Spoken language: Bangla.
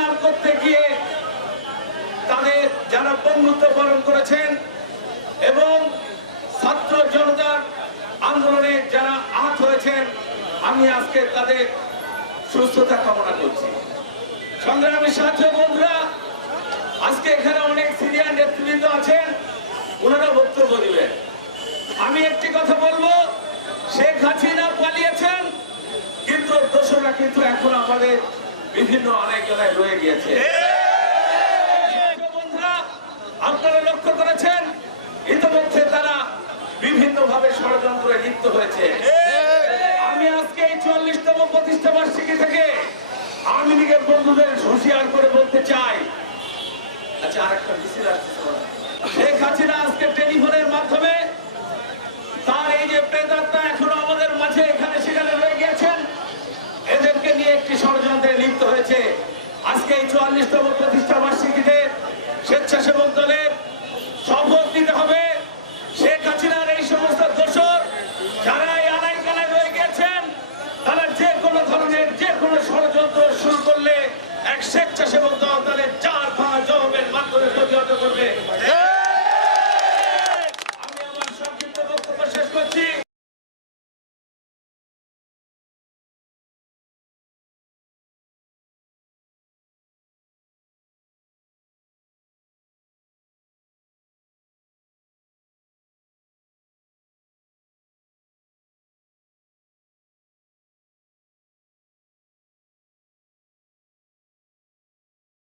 সংগ্রাম করতে গিয়ে তাদের যারা বন্ধুত্ব বরণ করেছেন এবং ছাত্র জনতার আন্দোলনে যারা আহত হয়েছেন, আমি আজকে তাদের সুস্থতা কামনা করছি। সংগ্রামী সাহায্য বন্ধুরা, আজকে এখানে অনেক সিনিয়র নেতৃবৃন্দ আছেন, ওনারা বক্তব্য দিবেন। আমি একটি কথা বলব, শেখ হাসিনা পালিয়েছেন, কিন্তু দোষরা কিন্তু এখন আমাদের বিভিন্ন অনেক জায়গায় রয়ে গিয়েছে। আপনারা লক্ষ্য করেছেন? ইতিমধ্যে তারা বিভিন্ন ভাবে ষড়যন্ত্রে লিপ্ত হয়েছে। আমি আজকে এই চুয়াল্লিশতম প্রতিষ্ঠা বার্ষিকী থেকে আওয়ামী লীগের বন্ধুদের হুঁশিয়ার করে বলতে চাই। আচ্ছা আরেকটা মিছিল আসতেছে মনে শেখ হাসিনা আজকে টেলিফোনের মাধ্যমে তার এই যে প্রেতাত্মা একটি ষড়যন্ত্রে লিপ্ত হয়েছে। আজকে এই চুয়াল্লিশতম প্রতিষ্ঠা বার্ষিকীতে স্বেচ্ছাসেবক দলের হবে